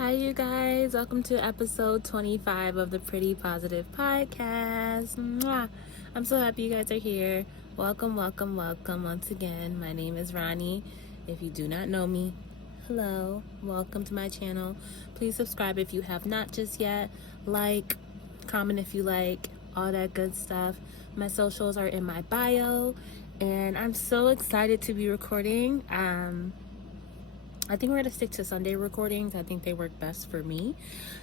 Hi, you guys. Welcome to episode 25 of the Pretty Positive Podcast. Mwah. I'm so happy you guys are here. Welcome once again. My name is Ronnie. If you do not know me, hello. Welcome to my channel. Please subscribe if you have not just yet. Like, comment if you like, all that good stuff. My socials are in my bio, and I'm so excited to be recording. I think we're gonna stick to Sunday recordings. I think they work best for me.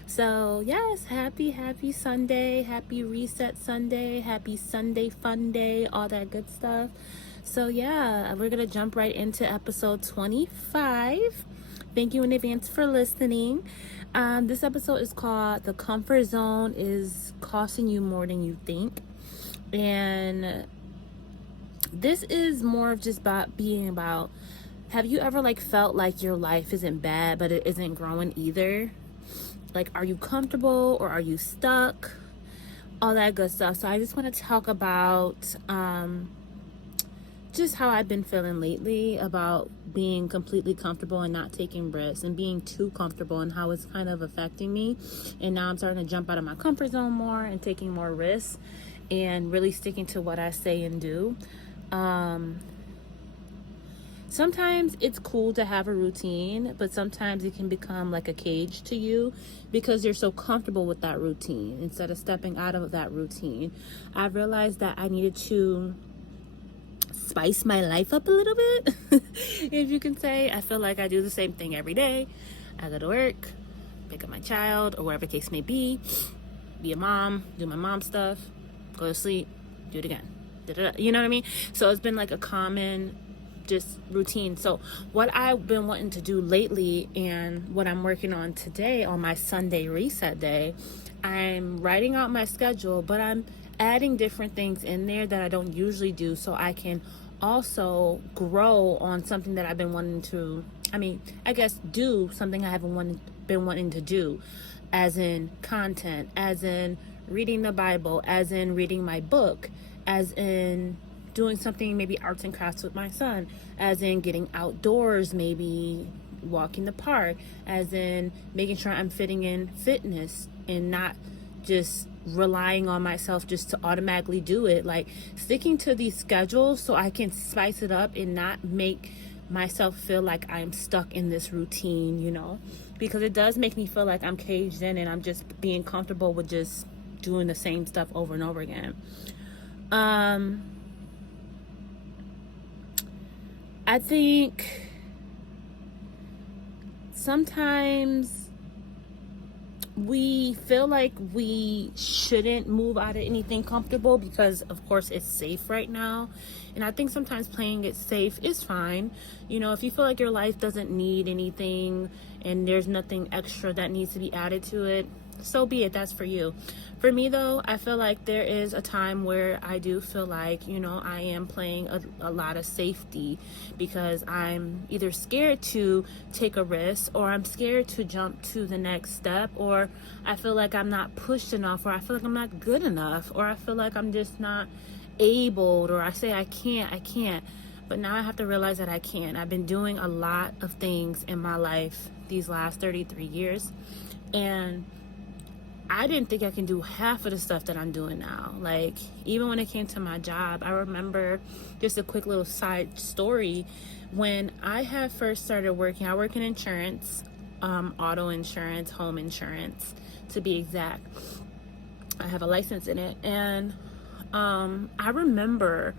So yes, happy Sunday, happy reset Sunday, happy Sunday fun day, all that good stuff. So yeah, we're gonna jump right into episode 25. Thank you in advance for listening. This episode is called "The Comfort Zone is Costing You More Than You Think," and this is more of just being about. Have you ever felt like your life isn't bad, but it isn't growing either? Like, are you comfortable or are you stuck? All that good stuff. So I just want to talk about just how I've been feeling lately about being completely comfortable and not taking risks and being too comfortable and how it's kind of affecting me. And now I'm starting to jump out of my comfort zone more and taking more risks and really sticking to what I say and do. Sometimes it's cool to have a routine, but sometimes it can become like a cage to you because you're so comfortable with that routine instead of stepping out of that routine. I realized that I needed to spice my life up a little bit, if you can say. I feel like I do the same thing every day. I go to work, pick up my child, or whatever the case may be a mom, do my mom stuff, go to sleep, do it again. Da-da-da. You know what I mean? So it's been like a common just routine. So what I've been wanting to do lately and what I'm working on today on my Sunday reset day, I'm writing out my schedule, but I'm adding different things in there that I don't usually do so I can also grow on something that I've been wanting to, do something I haven't been wanting to do, as in content, as in reading the Bible, as in reading my book, as in doing something, maybe arts and crafts with my son, as in getting outdoors, maybe walking the park, as in making sure I'm fitting in fitness and not just relying on myself just to automatically do it. Like sticking to these schedules so I can spice it up and not make myself feel like I'm stuck in this routine, because it does make me feel like I'm caged in and I'm just being comfortable with just doing the same stuff over and over again. I think sometimes we feel like we shouldn't move out of anything comfortable because, of course, it's safe right now. And I think sometimes playing it safe is fine. If you feel like your life doesn't need anything and there's nothing extra that needs to be added to it, so be it. That's for you. For me, though, I feel like there is a time where I do feel like, I am playing a lot of safety because I'm either scared to take a risk or I'm scared to jump to the next step, or I feel like I'm not pushed enough, or I feel like I'm not good enough, or I feel like I'm just not able, or I say I can't. But now I have to realize that I can. I've been doing a lot of things in my life these last 33 years, and I didn't think I can do half of the stuff that I'm doing now. Like, even when it came to my job, I remember just a quick little side story. When I had first started working, I work in insurance, auto insurance, home insurance, to be exact. I have a license in it. And I remember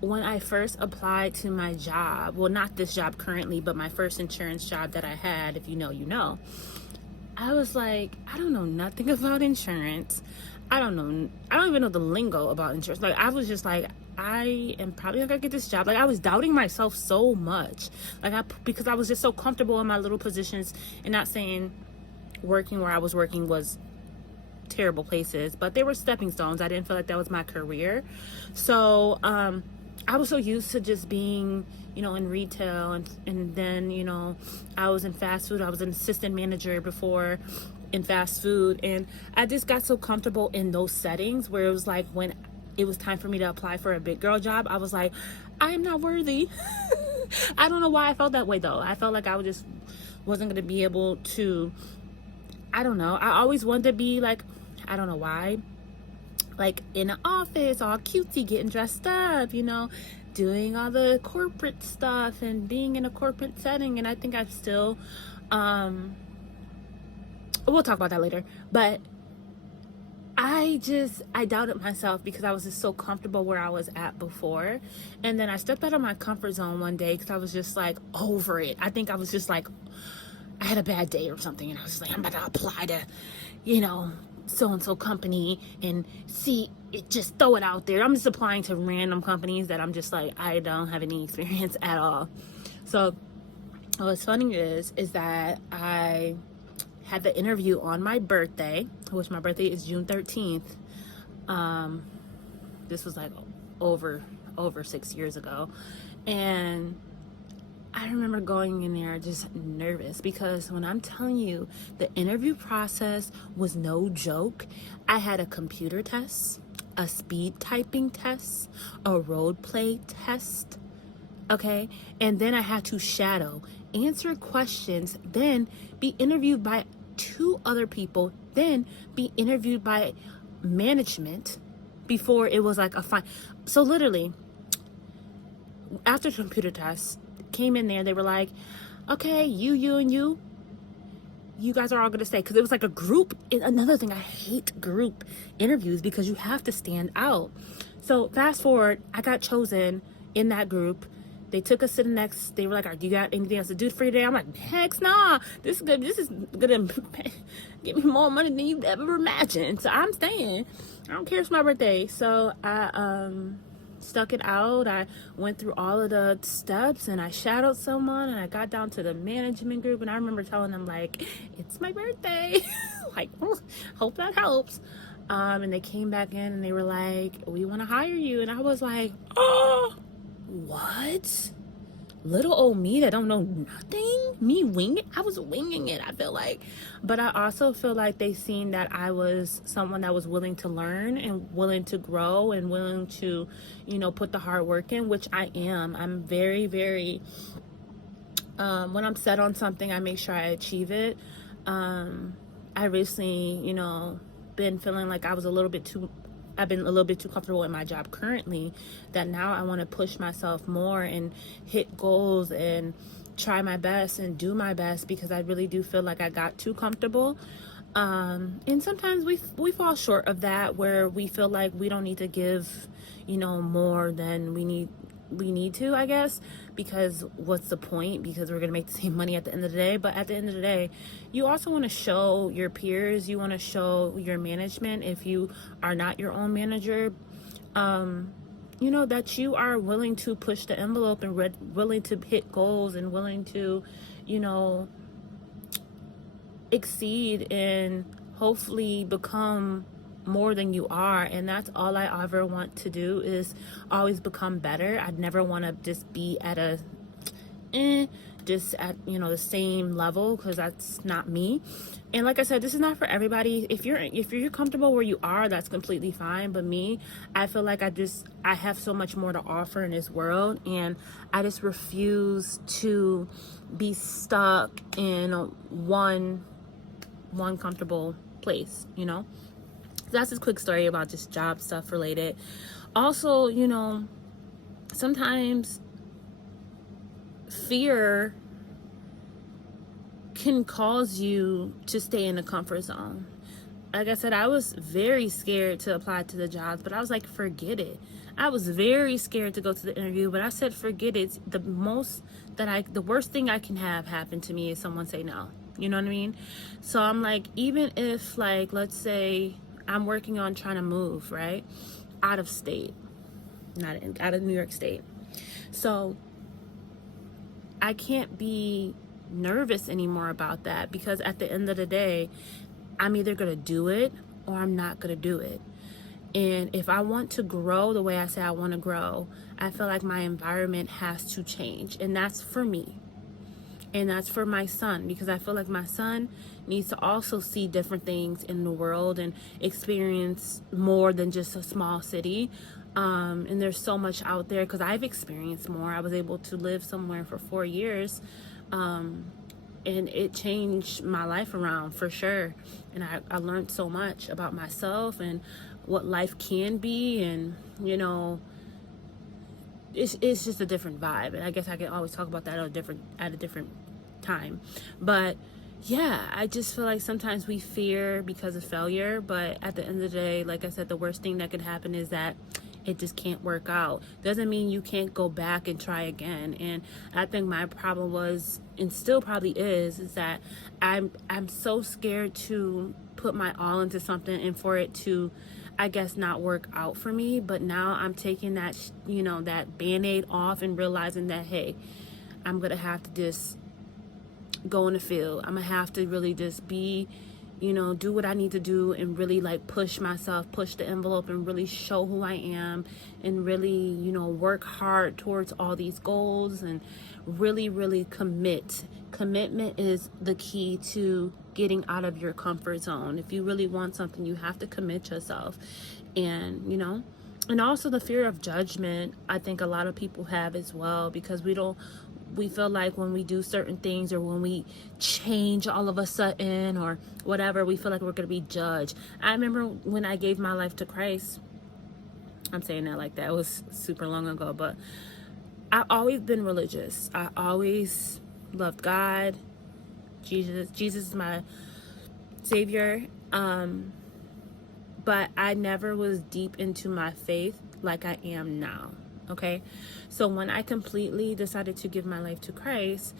when I first applied to my job, well, not this job currently, but my first insurance job that I had, if you know, you know. I was like, I don't know nothing about insurance. I don't even know the lingo about insurance. Like, I was just like, I am probably not gonna get this job. Like, I was doubting myself so much. Because I was just so comfortable in my little positions, and not saying working where I was working was terrible places, but they were stepping stones. I didn't feel like that was my career. So, I was so used to just being, in retail, and then, I was in fast food. I was an assistant manager before in fast food, and I just got so comfortable in those settings where it was like when it was time for me to apply for a big girl job, I was like, I am not worthy. I don't know why I felt that way though. I felt like I was just wasn't going to be able to, I don't know. I always wanted to be like, I don't know why, like in an office, all cutesy, getting dressed up, doing all the corporate stuff and being in a corporate setting. And I think I've still, we'll talk about that later. But I doubted myself because I was just so comfortable where I was at before. And then I stepped out of my comfort zone one day because I was just like over it. I think I was just like, I had a bad day or something, and I was just like, I'm about to apply to, so-and-so company and see it, just throw it out there. I'm just applying to random companies that I'm just like, I don't have any experience at all. So what's funny is that I had the interview on my birthday, which my birthday is June 13th. This was like over 6 years ago. And I remember going in there just nervous because when I'm telling you, the interview process was no joke. I had a computer test, a speed typing test, a role play test, okay? And then I had to shadow, answer questions, then be interviewed by 2 other people, then be interviewed by management before it was like a fine. So literally, after the computer test, came in there, they were like, okay, you and you guys are all gonna stay, because it was like a group. Another thing, I hate group interviews because you have to stand out. So fast forward, I got chosen in that group. They took us to the next. They were like, "Do you got anything else to do for your day?" I'm like, "Heck nah, this is good. This is gonna get me more money than you've ever imagined. So I'm staying. I don't care, it's my birthday." So I stuck it out. I went through all of the steps and I shadowed someone and I got down to the management group, and I remember telling them like, it's my birthday. Like, hope that helps. And they came back in and they were like, we want to hire you. And I was like, oh, what? Little old me that don't know nothing, me winging. I was winging it, I feel like. But I also feel like they seen that I was someone that was willing to learn and willing to grow and willing to, put the hard work in, which I am. I'm very, very, when I'm set on something, I make sure I achieve it. I recently, been feeling like I've been a little bit too comfortable in my job currently, that now I want to push myself more and hit goals and try my best and do my best, because I really do feel like I got too comfortable. And sometimes we fall short of that, where we feel like we don't need to give, more than we need to, I guess, because what's the point? Because we're going to make the same money at the end of the day. But at the end of the day, you also want to show your peers, you want to show your management, if you are not your own manager, that you are willing to push the envelope and willing to hit goals and willing to, exceed and hopefully become more than you are. And that's all I ever want to do, is always become better. I'd never want to just be at just at the same level, because that's not me. And like I said, this is not for everybody. If you're comfortable where you are, that's completely fine. But me, I feel like I have so much more to offer in this world, and I just refuse to be stuck in one comfortable place. That's a quick story about just job stuff related. Also, sometimes fear can cause you to stay in the comfort zone. Like I said, I was very scared to apply to the jobs, but I was like, forget it. I was very scared to go to the interview, but I said, forget it. The worst thing I can have happen to me is someone say no. You know what I mean? So I'm like, even if, like, let's say I'm working on trying to move, right? Out of state, out of New York State. So I can't be nervous anymore about that, because at the end of the day, I'm either going to do it or I'm not going to do it. And if I want to grow the way I say I want to grow, I feel like my environment has to change. And that's for me. And that's for my son, because I feel like my son needs to also see different things in the world and experience more than just a small city. And there's so much out there, because I've experienced more. I was able to live somewhere for 4 years and it changed my life around for sure. And I learned so much about myself and what life can be, and it's just a different vibe. And I guess I can always talk about that at a different time. But yeah, I just feel like sometimes we fear because of failure, but at the end of the day, like I said, the worst thing that could happen is that it just can't work out. Doesn't mean you can't go back and try again. And I think my problem was, and still probably is that I'm so scared to put my all into something and for it to, I guess, not work out for me. But now I'm taking that that Band-Aid off and realizing that, hey, I'm gonna have to just go in the field. I'm gonna have to really just be, do what I need to do and really like push myself, push the envelope, and really show who I am, and really, work hard towards all these goals, and really, really commit. Commitment is the key to getting out of your comfort zone. If you really want something, you have to commit yourself. And, and also the fear of judgment, I think a lot of people have as well, because we feel like when we do certain things, or when we change all of a sudden or whatever, we feel like we're going to be judged. I remember when I gave my life to Christ, I'm saying that like that, it was super long ago, but I've always been religious. I always loved God. Jesus is my savior. But I never was deep into my faith like I am now. Okay, so when I completely decided to give my life to Christ,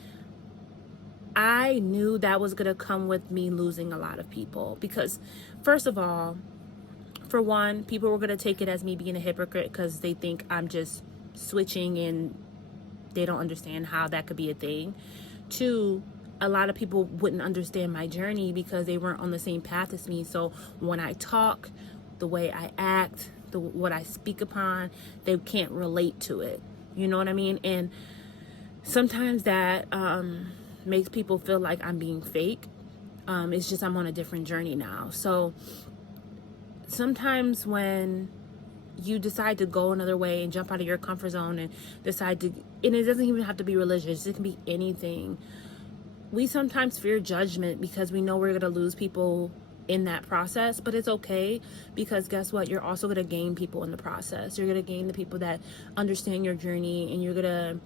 I knew that was going to come with me losing a lot of people. Because first of all, for one, people were going to take it as me being a hypocrite because they think I'm just switching and they don't understand how that could be a thing. Two, a lot of people wouldn't understand my journey because they weren't on the same path as me. So when I talk, the way I act, what I speak upon, they can't relate to it. You know what I mean? And sometimes that makes people feel like I'm being fake. It's just I'm on a different journey now. So sometimes when you decide to go another way and jump out of your comfort zone and decide to, and it doesn't even have to be religious, it can be anything. We sometimes fear judgment because we know we're going to lose people in that process, but it's okay, because guess what? You're also going to gain people in the process. You're going to gain the people that understand your journey, and you're going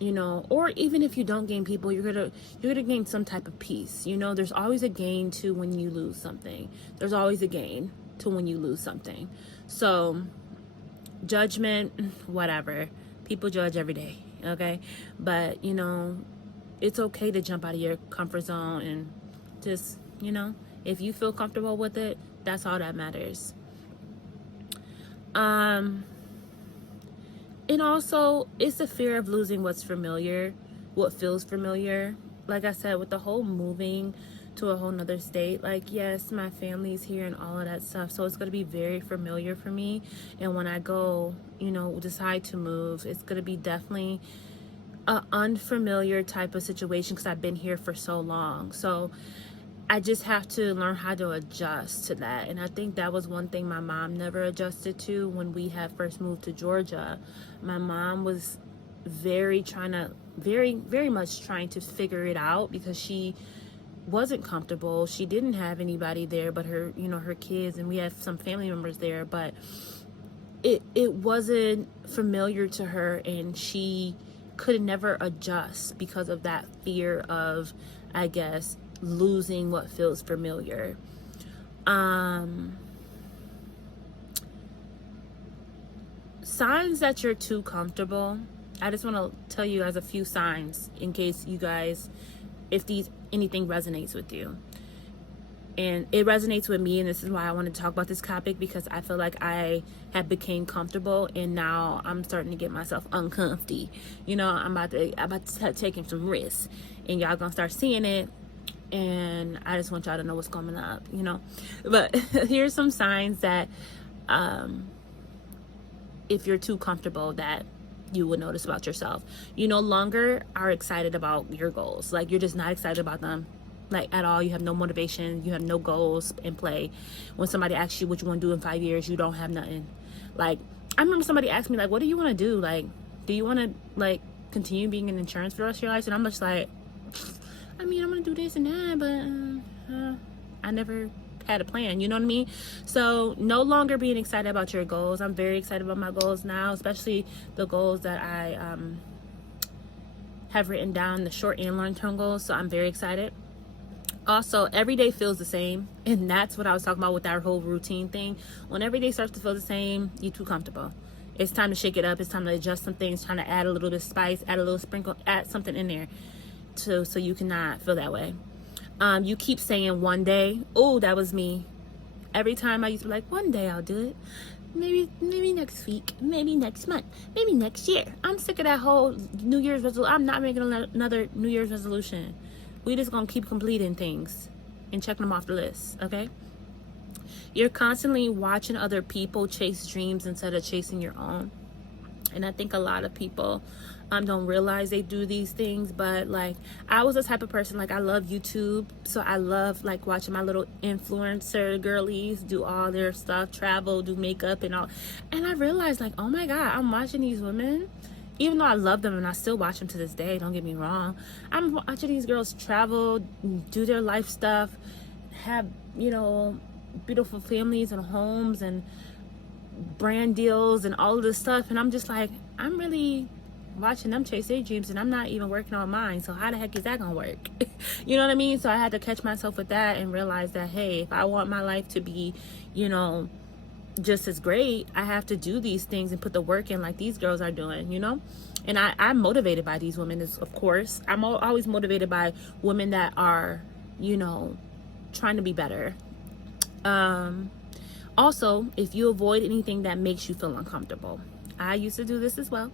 to, or even if you don't gain people, you're going to gain some type of peace. There's always a gain to when you lose something. There's always a gain to when you lose something. So judgment, whatever. People judge every day, okay? But, it's okay to jump out of your comfort zone and just, if you feel comfortable with it, that's all that matters. And also, it's the fear of losing what's familiar, what feels familiar. Like I said, with the whole moving to a whole nother state, like, yes, my family's here and all of that stuff, so it's going to be very familiar for me. And when I go, decide to move, it's going to be definitely an unfamiliar type of situation because I've been here for so long. So I just have to learn how to adjust to that. And I think that was one thing my mom never adjusted to when we had first moved to Georgia. My mom was very much trying to figure it out because she wasn't comfortable. She didn't have anybody there but her, her kids, and we had some family members there, but it wasn't familiar to her, and she could never adjust because of that fear of, I guess, losing what feels familiar. Signs that you're too comfortable. I just want to tell you guys a few signs in case you guys, if anything resonates with you. And it resonates with me, and this is why I want to talk about this topic, because I feel like I have became comfortable, and now I'm starting to get myself uncomfy. I'm about to start taking some risks, and y'all gonna start seeing it. And I just want y'all to know what's coming up, But here's some signs that, if you're too comfortable, that you would notice about yourself. You no longer are excited about your goals. Like, you're just not excited about them. Like, at all. You have no motivation, you have no goals in play. When somebody asks you what you want to do in 5 years, you don't have nothing. Like, I remember somebody asked me, like, what do you want to do? Like, do you want to, like, continue being in insurance for the rest of your life? And I'm just like, I mean, I'm gonna do this and that, but I never had a plan, you know what I mean? So no longer being excited about your goals. I'm very excited about my goals now, especially the goals that I have written down, the short and long-term goals. So I'm very excited. Also, every day feels the same, and that's what I was talking about with that whole routine thing. When every day starts to feel the same, you're too comfortable. It's time to shake it up. It's time to adjust some things, trying to add a little bit of spice, add a little sprinkle, add something in there so you cannot feel that way. You keep saying one day. Oh, that was me. Every time I used to be like, one day I'll do it. Maybe next week, maybe next month, maybe next year. I'm sick of that whole New Year's resolution. I'm not making another New Year's resolution. We just gonna keep completing things and checking them off the list, okay? You're constantly watching other people chase dreams instead of chasing your own. And I think a lot of people don't realize they do these things, but like I was the type of person, like I love YouTube, so I love like watching my little influencer girlies do all their stuff, travel, do makeup and all. And I realized like, oh my God, I'm watching these women. Even though I love them and I still watch them to this day, don't get me wrong. I'm watching these girls travel, do their life stuff, have, you know, beautiful families and homes and brand deals and all of this stuff. And I'm just like, I'm really watching them chase their dreams and I'm not even working on mine. So how the heck is that gonna work? You know what I mean? So I had to catch myself with that and realize that, hey, if I want my life to be, you know, just as great, I have to do these things and put the work in like these girls are doing, you know? And I'm motivated by these women, of course. I'm always motivated by women that are, you know, trying to be better. Also, if you avoid anything that makes you feel uncomfortable. I used to do this as well.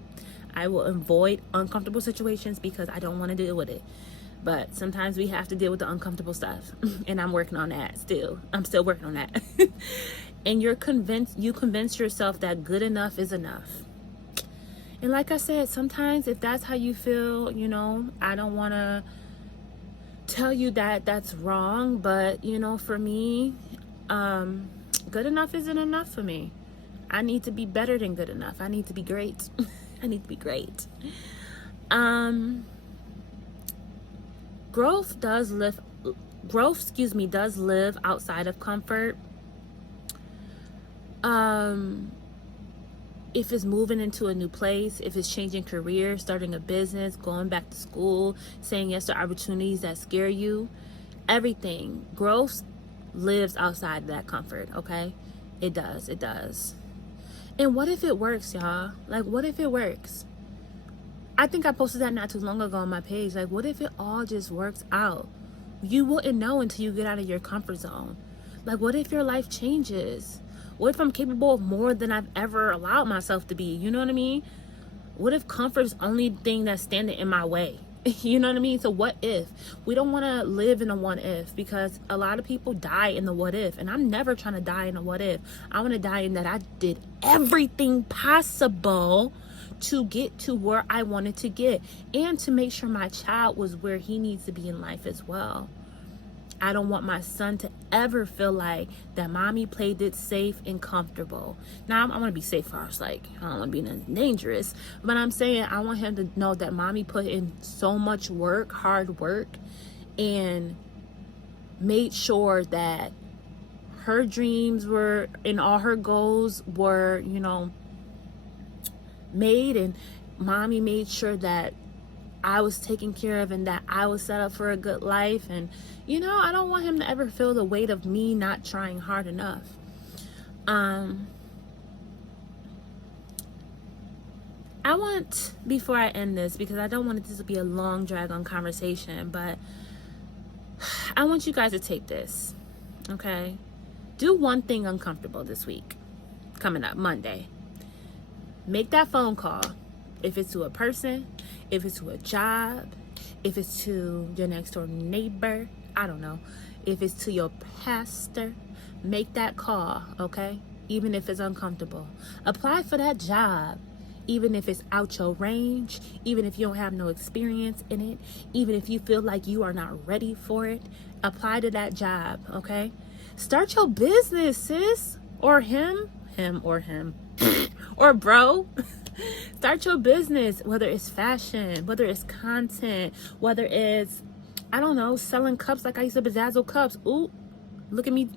I will avoid uncomfortable situations because I don't want to deal with it. But sometimes we have to deal with the uncomfortable stuff. And I'm working on that still. I'm still working on that. And you convince yourself that good enough is enough. And like I said, sometimes if that's how you feel, you know, I don't want to tell you that that's wrong, but you know, for me, good enough isn't enough for me. I need to be better than good enough. I need to be great. I need to be great. Growth does live outside of comfort. If it's moving into a new place, if it's changing career, starting a business, going back to school, saying yes to opportunities that scare you, everything. Growth lives outside of that comfort, okay? It does. And what if it works, y'all? Like, what if it works? I think I posted that not too long ago on my page. Like, what if it all just works out? You wouldn't know until you get out of your comfort zone. Like, what if your life changes? What if I'm capable of more than I've ever allowed myself to be? You know what I mean? What if comfort is the only thing that's standing in my way? You know what I mean? So what if? We don't want to live in a what if, because a lot of people die in the what if. And I'm never trying to die in a what if. I want to die in that I did everything possible to get to where I wanted to get, and to make sure my child was where he needs to be in life as well. I don't want my son to ever feel like that mommy played it safe and comfortable. Now, I want to be safe first. Like, I don't want to be nothing dangerous. But I'm saying I want him to know that mommy put in so much work, hard work, and made sure that her dreams were, and all her goals were, you know, made. And mommy made sure that I was taken care of and that I was set up for a good life. And you know, I don't want him to ever feel the weight of me not trying hard enough. I want, before I end this, because I don't want this to be a long drag on conversation, but I want you guys to take this, okay? Do one thing uncomfortable this week, coming up Monday. Make that phone call. If it's to a person, if it's to a job, if it's to your next door neighbor, I don't know, if it's to your pastor, make that call, okay? Even if it's uncomfortable. Apply for that job, even if it's out your range, even if you don't have no experience in it, even if you feel like you are not ready for it. Apply to that job, okay? Start your business, sis, or him, or bro. Start your business, whether it's fashion, whether it's content, whether it's I don't know, selling cups like I used to bedazzle cups. Ooh, look at me,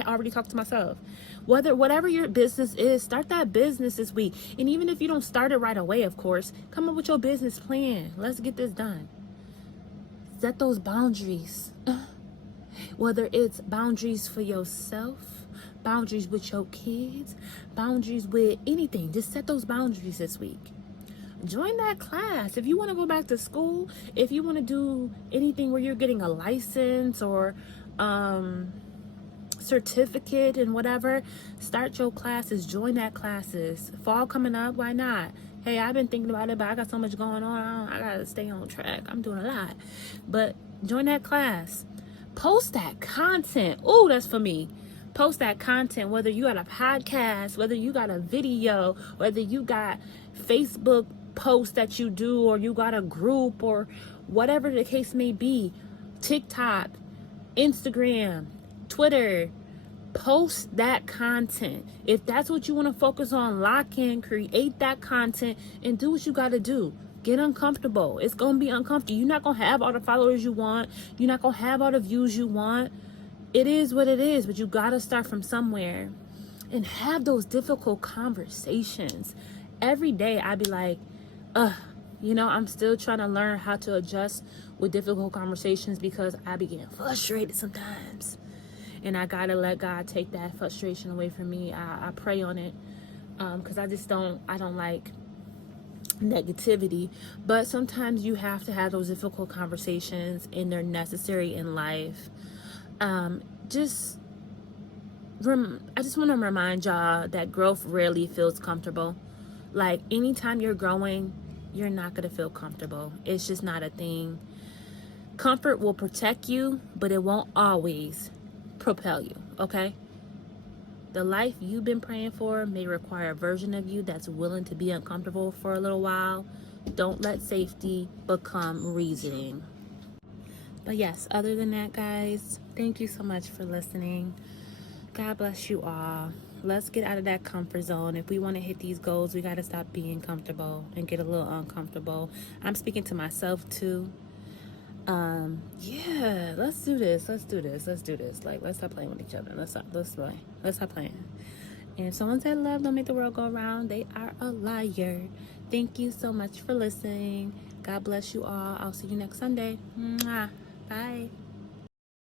I already talked to myself. Whatever your business is, start that business this week. And even if you don't start it right away, of course, come up with your business plan. Let's get this done. Set those boundaries. Whether it's boundaries for yourself, boundaries with your kids, boundaries with anything, just set those boundaries this week. Join that class. If you want to go back to school, if you want to do anything where you're getting a license or certificate and whatever, start your classes. Join that classes. Fall coming up, why not? Hey, I've been thinking about it, but I got so much going on. I gotta stay on track. I'm doing a lot. But join that class. Post that content. Oh, that's for me. Post that content, whether you got a podcast, whether you got a video, whether you got Facebook posts that you do, or you got a group, or whatever the case may be. TikTok, Instagram, Twitter. Post that content. If that's what you want to focus on, lock in, create that content, and do what you got to do. Get uncomfortable. It's going to be uncomfortable. You're not going to have all the followers you want. You're not going to have all the views you want. It is what it is, but you got to start from somewhere and have those difficult conversations. Every day I be like, I'm still trying to learn how to adjust with difficult conversations because I be getting frustrated sometimes. And I got to let God take that frustration away from me. I pray on it because I don't like negativity. But sometimes you have to have those difficult conversations, and they're necessary in life. I just want to remind y'all that growth rarely feels comfortable. Like, anytime you're growing, you're not going to feel comfortable. It's just not a thing. Comfort will protect you, but it won't always propel you, okay? The life you've been praying for may require a version of you that's willing to be uncomfortable for a little while. Don't let safety become reasoning. But yes, other than that, guys, thank you so much for listening. God bless you all. Let's get out of that comfort zone. If we want to hit these goals, we got to stop being comfortable and get a little uncomfortable. I'm speaking to myself too. Yeah, let's do this. Like, let's stop playing with each other. Let's stop playing. And if someone said love don't make the world go around, they are a liar. Thank you so much for listening. God bless you all. I'll see you next Sunday. Mwah. Bye.